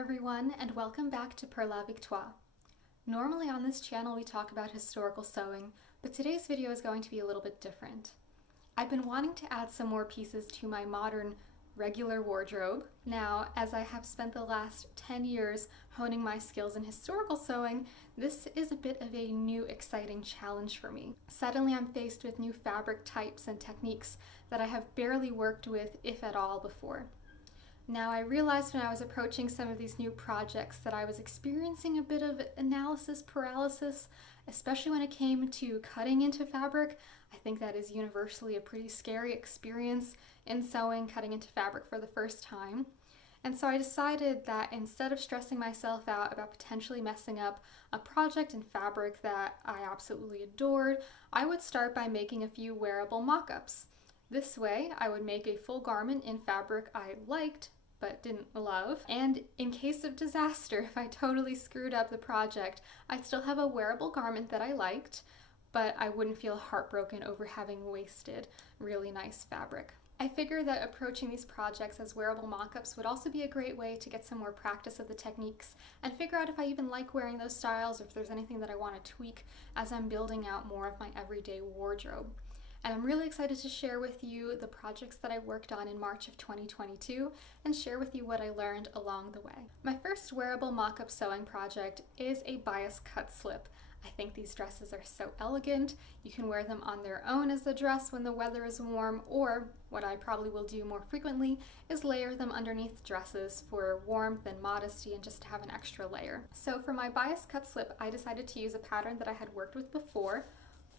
everyone, and welcome back to Per la Victoire. Normally on this channel we talk about historical sewing, but today's video is going to be a little bit different. I've been wanting to add some more pieces to my modern regular wardrobe. Now, as I have spent the last 10 years honing my skills in historical sewing, this is a bit of a new exciting challenge for me. Suddenly I'm faced with new fabric types and techniques that I have barely worked with, if at all, before. Now, I realized when I was approaching some of these new projects that I was experiencing a bit of analysis paralysis, especially when it came to cutting into fabric. I think that is universally a pretty scary experience in sewing, cutting into fabric for the first time. And so I decided that instead of stressing myself out about potentially messing up a project in fabric that I absolutely adored, I would start by making a few wearable mock-ups. This way, I would make a full garment in fabric I liked, but didn't love. And in case of disaster, if I totally screwed up the project, I'd still have a wearable garment that I liked, but I wouldn't feel heartbroken over having wasted really nice fabric. I figured that approaching these projects as wearable mock-ups would also be a great way to get some more practice of the techniques and figure out if I even like wearing those styles or if there's anything that I want to tweak as I'm building out more of my everyday wardrobe. And I'm really excited to share with you the projects that I worked on in March of 2022 and share with you what I learned along the way. My first wearable mock-up sewing project is a bias cut slip. I think these dresses are so elegant. You can wear them on their own as a dress when the weather is warm, or what I probably will do more frequently is layer them underneath dresses for warmth and modesty and just to have an extra layer. So for my bias cut slip, I decided to use a pattern that I had worked with before,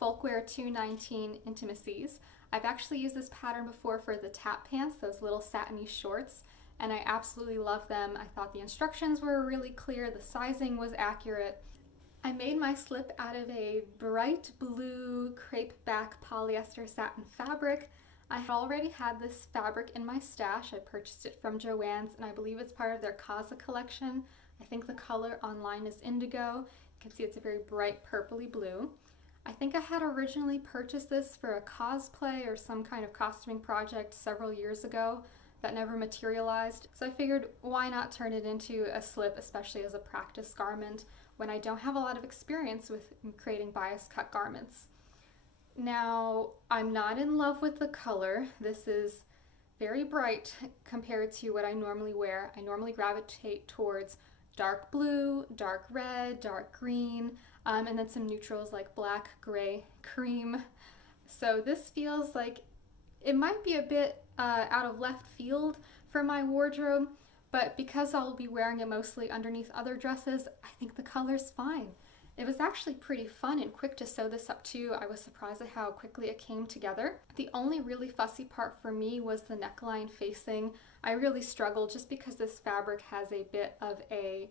Folkwear 219 Intimacies. I've actually used this pattern before for the tap pants, those little satiny shorts, and I absolutely love them. I thought the instructions were really clear, the sizing was accurate. I made my slip out of a bright blue crepe back polyester satin fabric. I had already had this fabric in my stash. I purchased it from Joann's and I believe it's part of their Kaza collection. I think the color online is indigo. You can see it's a very bright purpley blue. I think I had originally purchased this for a cosplay or some kind of costuming project several years ago that never materialized. So I figured why not turn it into a slip, especially as a practice garment when I don't have a lot of experience with creating bias cut garments. Now, I'm not in love with the color. This is very bright compared to what I normally wear. I normally gravitate towards dark blue, dark red, dark green, and then some neutrals like black, gray, cream. So this feels like it might be a bit out of left field for my wardrobe, but because I'll be wearing it mostly underneath other dresses, I think the color's fine. It was actually pretty fun and quick to sew this up too. I was surprised at how quickly it came together. The only really fussy part for me was the neckline facing. I really struggled just because this fabric has a bit of a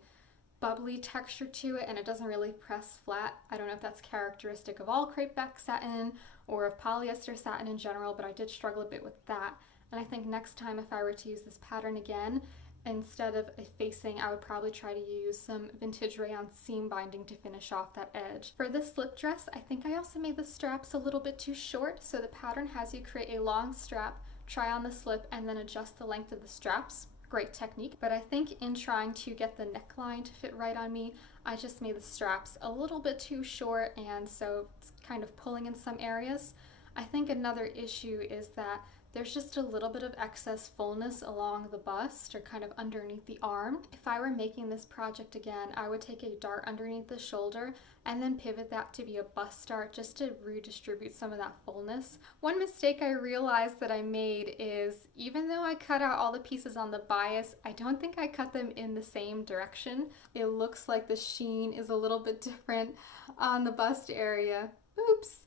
bubbly texture to it and it doesn't really press flat. I don't know if that's characteristic of all crepe back satin or of polyester satin in general, but I did struggle a bit with that. And I think next time if I were to use this pattern again, instead of a facing, I would probably try to use some vintage rayon seam binding to finish off that edge. For this slip dress, I think I also made the straps a little bit too short, so the pattern has you create a long strap, try on the slip, and then adjust the length of the straps. Great technique, but I think in trying to get the neckline to fit right on me, I just made the straps a little bit too short, and so it's kind of pulling in some areas. I think another issue is that there's just a little bit of excess fullness along the bust or kind of underneath the arm. If I were making this project again, I would take a dart underneath the shoulder and then pivot that to be a bust dart just to redistribute some of that fullness. One mistake I realized that I made is even though I cut out all the pieces on the bias, I don't think I cut them in the same direction. It looks like the sheen is a little bit different on the bust area. Oops!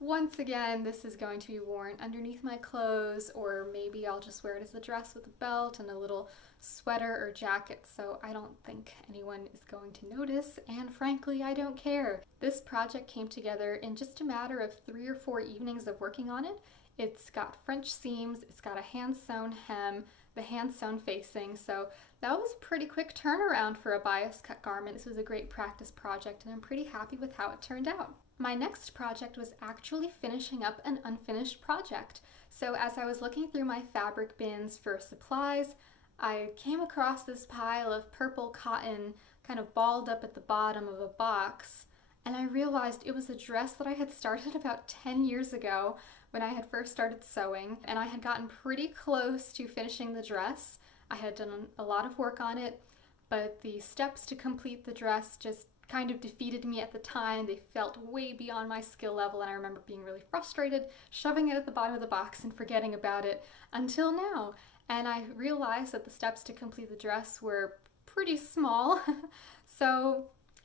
Once again, this is going to be worn underneath my clothes, or maybe I'll just wear it as a dress with a belt and a little sweater or jacket, so I don't think anyone is going to notice, and frankly, I don't care. This project came together in just a matter of 3 or 4 evenings of working on it. It's got French seams, it's got a hand-sewn hem, the hand-sewn facing, so that was a pretty quick turnaround for a bias cut garment. This was a great practice project, and I'm pretty happy with how it turned out. My next project was actually finishing up an unfinished project. So as I was looking through my fabric bins for supplies, I came across this pile of purple cotton kind of balled up at the bottom of a box, and I realized it was a dress that I had started about 10 years ago when I had first started sewing, and I had gotten pretty close to finishing the dress. I had done a lot of work on it, but the steps to complete the dress just kind of defeated me at the time. They felt way beyond my skill level, and I remember being really frustrated, shoving it at the bottom of the box and forgetting about it until now. And I realized that the steps to complete the dress were pretty small, so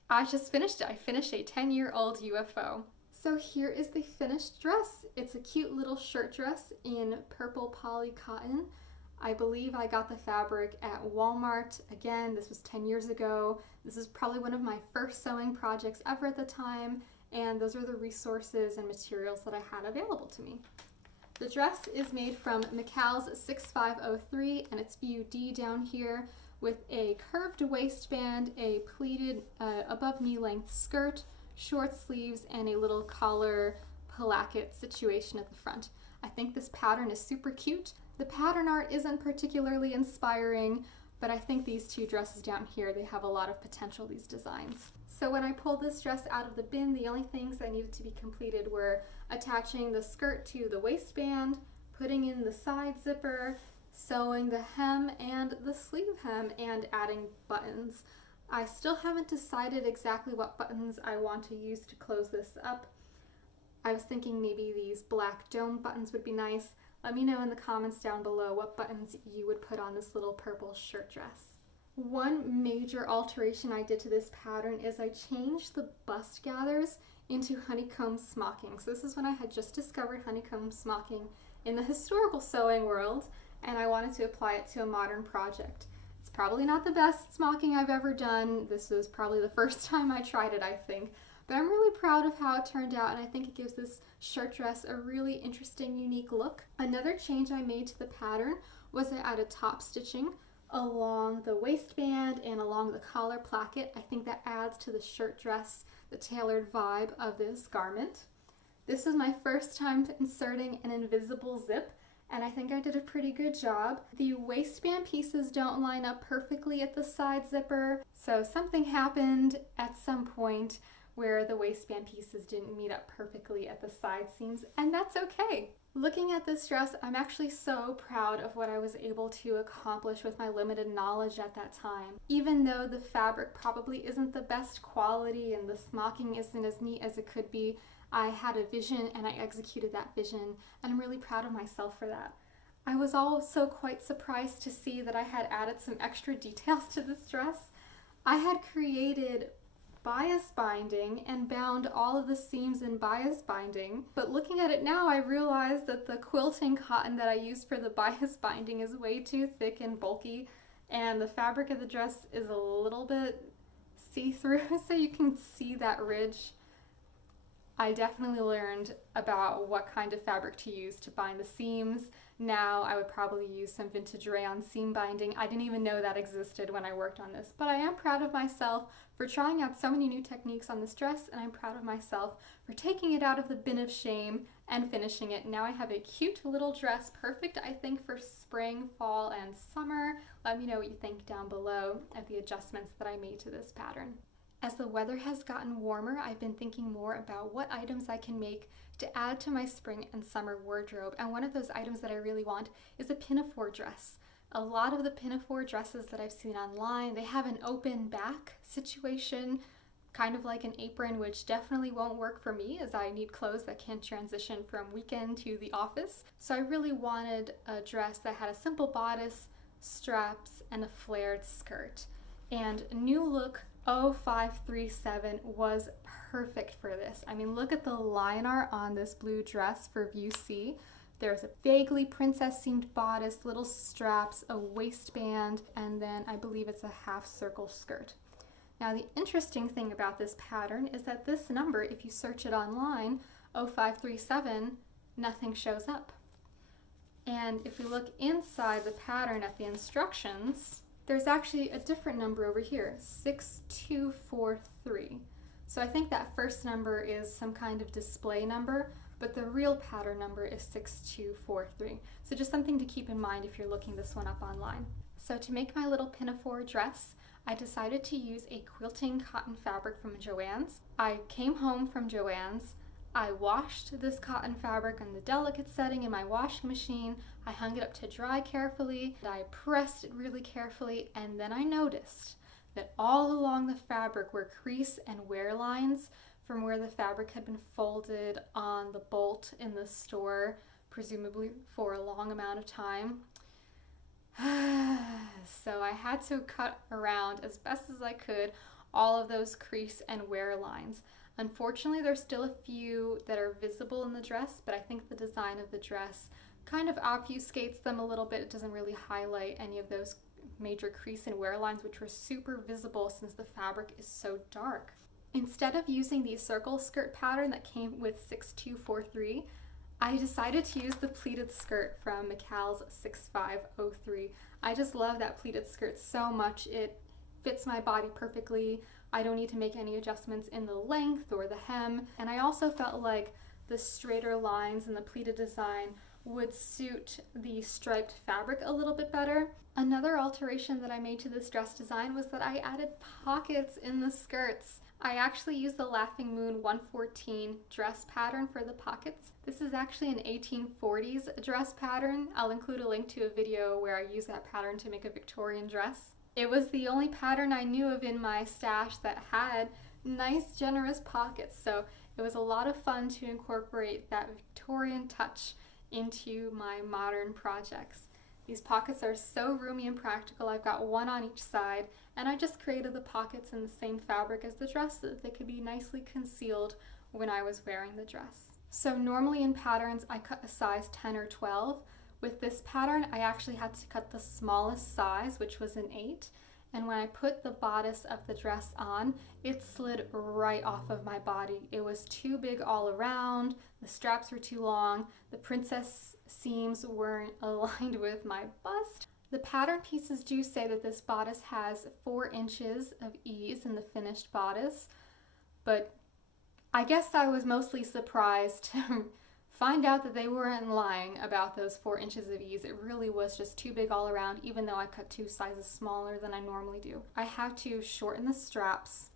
I just finished it. I finished a 10-year-old UFO. So here is the finished dress. It's a cute little shirt dress in purple poly cotton. I believe I got the fabric at Walmart. Again, this was 10 years ago. This is probably one of my first sewing projects ever at the time, and those are the resources and materials that I had available to me. The dress is made from McCalls 6503, and it's VUD down here with a curved waistband, a pleated above knee length skirt, short sleeves, and a little collar placket situation at the front. I think this pattern is super cute. The pattern art isn't particularly inspiring, but I think these two dresses down here, they have a lot of potential, these designs. So when I pulled this dress out of the bin, the only things that needed to be completed were attaching the skirt to the waistband, putting in the side zipper, sewing the hem and the sleeve hem, and adding buttons. I still haven't decided exactly what buttons I want to use to close this up. I was thinking maybe these black dome buttons would be nice. Let me know in the comments down below what buttons you would put on this little purple shirt dress. One major alteration I did to this pattern is I changed the bust gathers into honeycomb smockings. This is when I had just discovered honeycomb smocking in the historical sewing world, and I wanted to apply it to a modern project. It's probably not the best smocking I've ever done. This was probably the first time I tried it, I think. But I'm really proud of how it turned out, and I think it gives this shirt dress a really interesting, unique look. Another change I made to the pattern was I added top stitching along the waistband and along the collar placket. I think that adds to the shirt dress, the tailored vibe of this garment. This was my first time inserting an invisible zip, and I think I did a pretty good job. The waistband pieces don't line up perfectly at the side zipper, so something happened at some point where the waistband pieces didn't meet up perfectly at the side seams, and that's okay. Looking at this dress, I'm actually so proud of what I was able to accomplish with my limited knowledge at that time. Even though the fabric probably isn't the best quality and the smocking isn't as neat as it could be, I had a vision and I executed that vision, and I'm really proud of myself for that. I was also quite surprised to see that I had added some extra details to this dress. I had created bias binding and bound all of the seams in bias binding, but looking at it now I realize that the quilting cotton that I used for the bias binding is way too thick and bulky, and the fabric of the dress is a little bit see-through, so you can see that ridge. I definitely learned about what kind of fabric to use to bind the seams. Now I would probably use some vintage rayon seam binding. I didn't even know that existed when I worked on this, but I am proud of myself for trying out so many new techniques on this dress, and I'm proud of myself for taking it out of the bin of shame and finishing it. Now I have a cute little dress, perfect I think for spring, fall, and summer. Let me know what you think down below of the adjustments that I made to this pattern. As the weather has gotten warmer, I've been thinking more about what items I can make to add to my spring and summer wardrobe, and one of those items that I really want is a pinafore dress. A lot of the pinafore dresses that I've seen online, they have an open back situation, kind of like an apron, which definitely won't work for me as I need clothes that can transition from weekend to the office. So I really wanted a dress that had a simple bodice, straps, and a flared skirt. And New Look 0537 was perfect for this. I mean, look at the line art on this blue dress for view C. There's a vaguely princess seamed bodice, little straps, a waistband, and then I believe it's a half circle skirt. Now the interesting thing about this pattern is that this number, if you search it online, 0537, nothing shows up. And if we look inside the pattern at the instructions, there's actually a different number over here, 6243. So I think that first number is some kind of display number, but the real pattern number is 6243. So just something to keep in mind if you're looking this one up online. So to make my little pinafore dress, I decided to use a quilting cotton fabric from Joann's. I came home from Joann's. I washed this cotton fabric in the delicate setting in my washing machine. I hung it up to dry carefully. I pressed it really carefully, and then I noticed that all along the fabric were crease and wear lines from where the fabric had been folded on the bolt in the store, presumably for a long amount of time. So I had to cut around as best as I could all of those crease and wear lines. Unfortunately, there's still a few that are visible in the dress, but I think the design of the dress kind of obfuscates them a little bit. It doesn't really highlight any of those major crease and wear lines, which were super visible since the fabric is so dark. Instead of using the circle skirt pattern that came with 6243, I decided to use the pleated skirt from McCalls 6503. I just love that pleated skirt so much. It fits my body perfectly. I don't need to make any adjustments in the length or the hem. And I also felt like the straighter lines in the pleated design would suit the striped fabric a little bit better. Another alteration that I made to this dress design was that I added pockets in the skirts. I actually used the Laughing Moon 114 dress pattern for the pockets. This is actually an 1840s dress pattern. I'll include a link to a video where I use that pattern to make a Victorian dress. It was the only pattern I knew of in my stash that had nice, generous pockets, so it was a lot of fun to incorporate that Victorian touch into my modern projects. These pockets are so roomy and practical. I've got one on each side, and I just created the pockets in the same fabric as the dress so that they could be nicely concealed when I was wearing the dress. So normally in patterns, I cut a size 10 or 12. With this pattern, I actually had to cut the smallest size, which was an 8. And when I put the bodice of the dress on, it slid right off of my body. It was too big all around, the straps were too long, the princess seams weren't aligned with my bust. The pattern pieces do say that this bodice has 4 inches of ease in the finished bodice, but I guess I was mostly surprised to find out that they weren't lying about those 4 inches of ease. It really was just too big all around, even though I cut 2 sizes smaller than I normally do. I had to shorten the straps.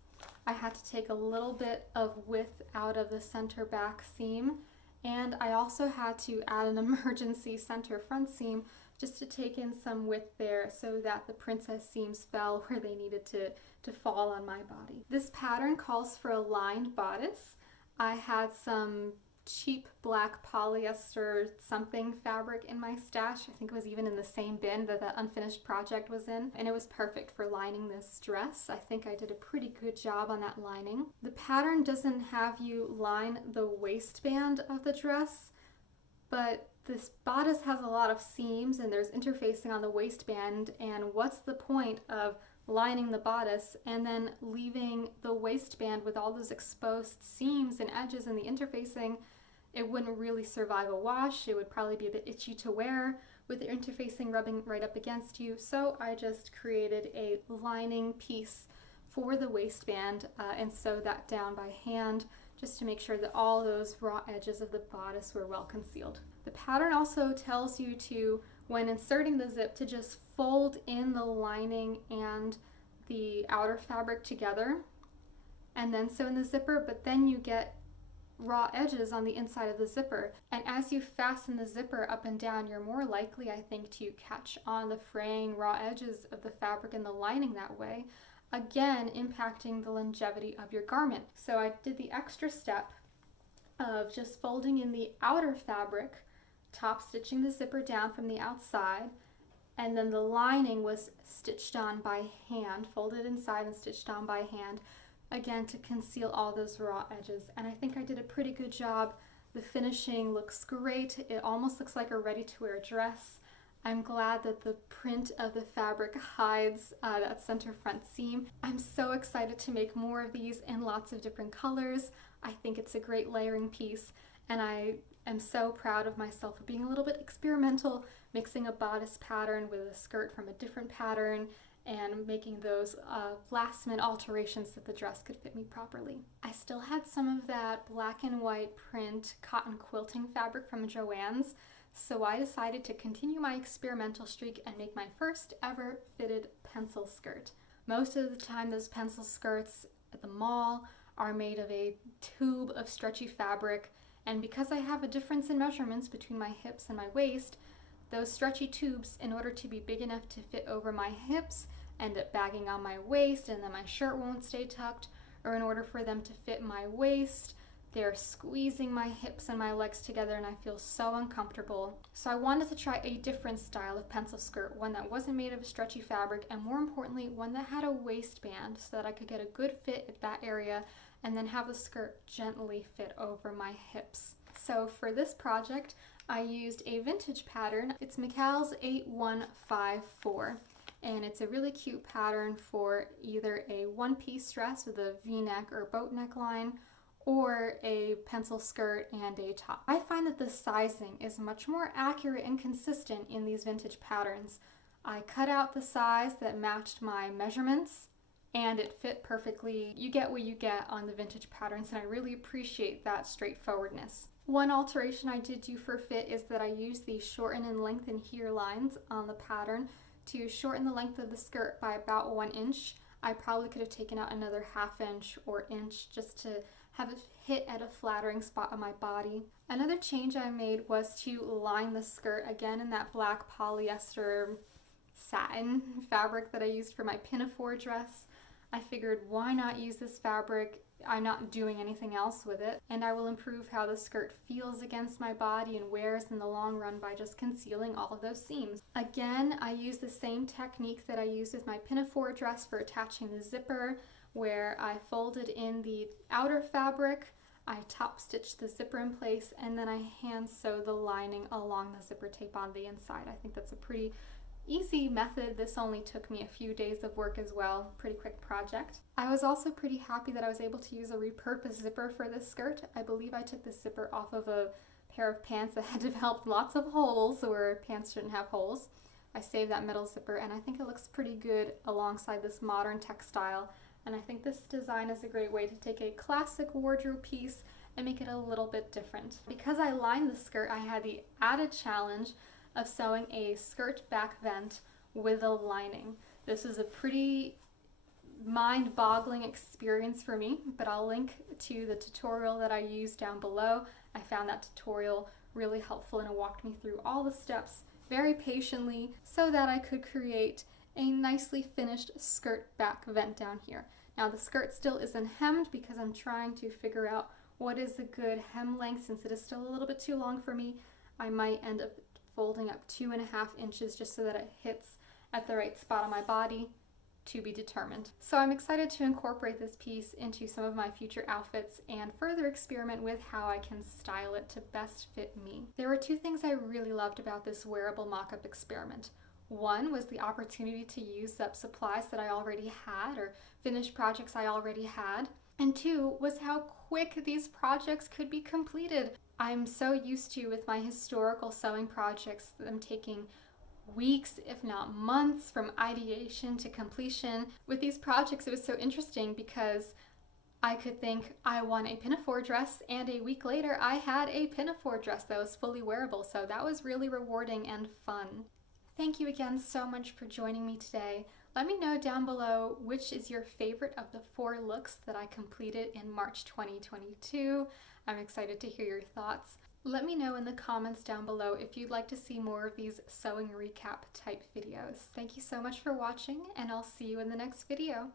I had to take a little bit of width out of the center back seam, and I also had to add an emergency center front seam just to take in some width there so that the princess seams fell where they needed to fall on my body. This pattern calls for a lined bodice. I had some cheap black polyester something fabric in my stash. I think it was even in the same bin that unfinished project was in, and it was perfect for lining this dress. I think I did a pretty good job on that lining. The pattern doesn't have you line the waistband of the dress, but this bodice has a lot of seams and there's interfacing on the waistband, and what's the point of lining the bodice and then leaving the waistband with all those exposed seams and edges and the interfacing? It wouldn't really survive a wash. It would probably be a bit itchy to wear with the interfacing rubbing right up against you. So I just created a lining piece for the waistband and sewed that down by hand just to make sure that all those raw edges of the bodice were well concealed. The pattern also tells you to, when inserting the zip, to just fold in the lining and the outer fabric together and then sew in the zipper, but then you get raw edges on the inside of the zipper. And as you fasten the zipper up and down, you're more likely, I think, to catch on the fraying raw edges of the fabric and the lining that way, again impacting the longevity of your garment. So I did the extra step of just folding in the outer fabric, top stitching the zipper down from the outside, and then the lining was stitched on by hand, folded inside and stitched on by hand, again to conceal all those raw edges. And I think I did a pretty good job. The finishing looks great. It almost looks like a ready-to-wear dress. I'm glad that the print of the fabric hides that center front seam. I'm so excited to make more of these in lots of different colors. I think it's a great layering piece, and I am so proud of myself for being a little bit experimental, mixing a bodice pattern with a skirt from a different pattern and making those last minute alterations that the dress could fit me properly. I still had some of that black and white print cotton quilting fabric from Joann's, So I decided to continue my experimental streak and make my first ever fitted pencil skirt. Most of the time those pencil skirts at the mall are made of a tube of stretchy fabric, and because I have a difference in measurements between my hips and my waist, those stretchy tubes, in order to be big enough to fit over my hips, end up bagging on my waist, and then my shirt won't stay tucked, or in order for them to fit my waist, they're squeezing my hips and my legs together, and I feel so uncomfortable. So I wanted to try a different style of pencil skirt, one that wasn't made of a stretchy fabric, and more importantly, one that had a waistband so that I could get a good fit at that area and then have the skirt gently fit over my hips. So for this project, I used a vintage pattern. It's McCalls 8154. And it's a really cute pattern for either a one-piece dress with a V-neck or boat neckline, or a pencil skirt and a top. I find that the sizing is much more accurate and consistent in these vintage patterns. I cut out the size that matched my measurements, and it fit perfectly. You get what you get on the vintage patterns, and I really appreciate that straightforwardness. One alteration I did do for fit is that I used the shorten and lengthen here lines on the pattern to shorten the length of the skirt by about 1 inch. I probably could have taken out another ½ inch or inch just to have it hit at a flattering spot on my body. Another change I made was to line the skirt again in that black polyester satin fabric that I used for my Pinafore dress. I figured, why not use this fabric? I'm not doing anything else with it, and I will improve how the skirt feels against my body and wears in the long run by just concealing all of those seams. Again, I use the same technique that I used with my Pinafore dress for attaching the zipper, where I folded in the outer fabric, I top stitched the zipper in place, and then I hand sew the lining along the zipper tape on the inside. I think that's a pretty easy method. This only took me a few days of work as well. Pretty quick project. I was also pretty happy that I was able to use a repurposed zipper for this skirt. I believe I took the zipper off of a pair of pants that had developed lots of holes where pants shouldn't have holes. I saved that metal zipper, and I think it looks pretty good alongside this modern textile. And I think this design is a great way to take a classic wardrobe piece and make it a little bit different. Because I lined the skirt, I had the added challenge of sewing a skirt back vent with a lining. This is a pretty mind-boggling experience for me, but I'll link to the tutorial that I used down below. I found that tutorial really helpful, and it walked me through all the steps very patiently so that I could create a nicely finished skirt back vent down here. Now the skirt still isn't hemmed because I'm trying to figure out what is a good hem length. Since it is still a little bit too long for me, I might end up folding up 2½ inches just so that it hits at the right spot on my body, to be determined. So I'm excited to incorporate this piece into some of my future outfits and further experiment with how I can style it to best fit me. There were 2 things I really loved about this wearable mock-up experiment. One was the opportunity to use up supplies that I already had or finish projects I already had. And 2 was how quick these projects could be completed. I'm so used to, with my historical sewing projects, them taking weeks, if not months, from ideation to completion. With these projects, it was so interesting because I could think, I want a pinafore dress, and a week later I had a pinafore dress that was fully wearable. So that was really rewarding and fun. Thank you again so much for joining me today. Let me know down below which is your favorite of the 4 looks that I completed in March 2022. I'm excited to hear your thoughts. Let me know in the comments down below if you'd like to see more of these sewing recap type videos. Thank you so much for watching, and I'll see you in the next video.